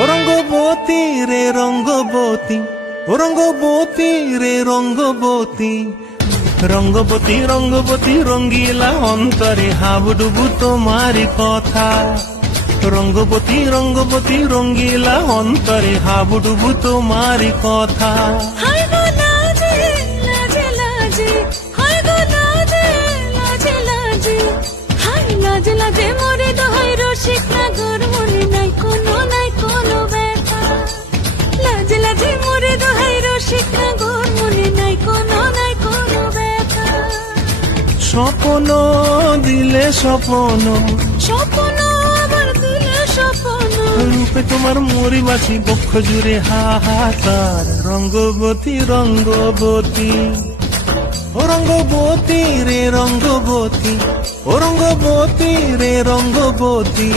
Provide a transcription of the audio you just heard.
ও রঙ্গবতী রে রঙ্গবতী, ও রঙ্গবতী রে রঙ্গবতী, রঙ্গবতী রঙ্গবতী রঙ্গিলা অন্তরে হাবুডুবু তোমারি কথা। রঙ্গবতী রঙ্গবতী রঙ্গিলা অন্তরে হাবুডুবু তোমারি কথা। হায় গো লাজে লাজে লাজে, হায় গো লাজে লাজে লাজে, হায় লাজে লাজে মোরে দোহাই রসিক নাগর মনে নাই কোনো ব্যথা। লাজে লাজে মোরে দোহাই রসিক নাগর মনে নাই কোনো ব্যথা। স্বপ্ন দিলে স্বপ্ন, স্বপ্ন আবার দিলে স্বপ্ন, রূপে তোমার মরি বাঁচি বক্ষ জুড়ে হাহাকার। রঙ্গবতী রঙ্গবতী, ও রঙ্গবতী রে রঙ্গবতী, ও রঙ্গবতী রে রঙ্গবতী।